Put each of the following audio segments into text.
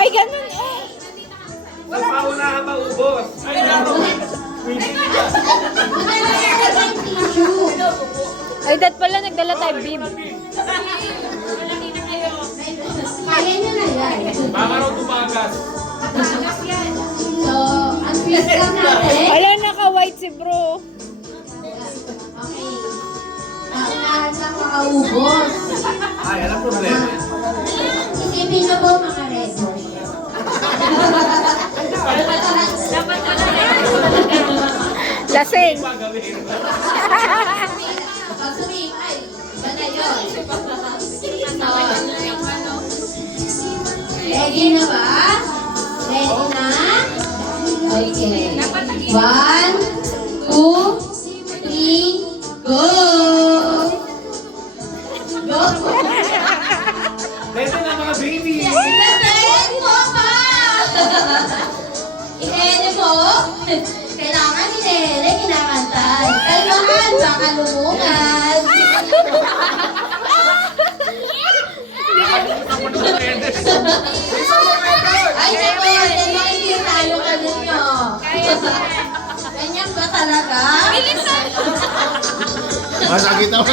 Ay, ganun eh. Wala pa una ka maubos. Ay, Ay, dad pala, nagdala tayo bib. Kaya nyo na yan. baka raw tumagas. So, ang quiz lang natin. Wala, naka-white si bro. Okay. Lahat lang makaubos. Ay, anong problema? Isipin na po mga reso. Lasing. Pagawin. Pag sumipay, iba na yun. Ready na ba? Ready na? Okay. 1, 2, 3, go! Go! Dito na mga baby. Ready mo pa! I-ere mo? Kailangan i-ere, kinakantan. Kalmahan, baka lumungan. Ay, nako, then makikita tayo ka ninyo. Ganyan ba talaga? Masakit ako.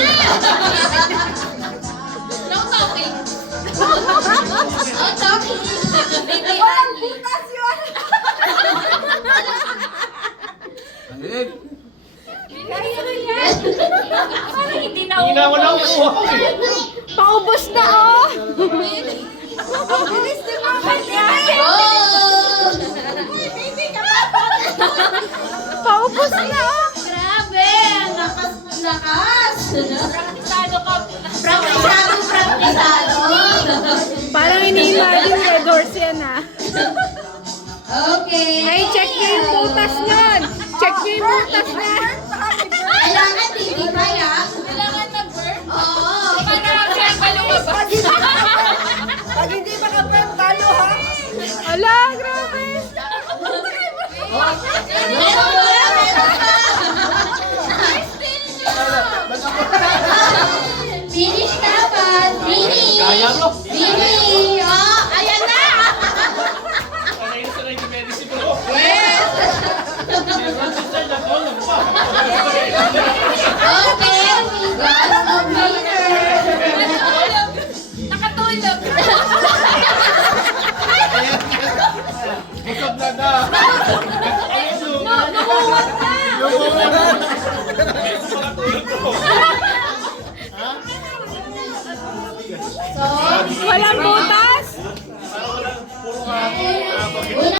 No talking. No talking. Walang butas yun. Hina mo na upo. Paubos na oh. Oh! Paubos na oh. Grabe! Ang lakas! Praktisado! Parang ini-imagine kay Dorsey yan ah. Okay. Ay, check nyo yung butas nyon. Check nyo yung butas na. Kailangan titibay ah. Kailangan nag-burn? Oo. Pag hindi maka-burn, talo ha? Ala, grabe. Finish dapat! Finish! Kaya mo. Finish! Oh, ayan na! Sanay yung medicine ko. Yes! Okay, we got a winner! Nakatulog. Busog na na. Nakuwag na! Walang butas.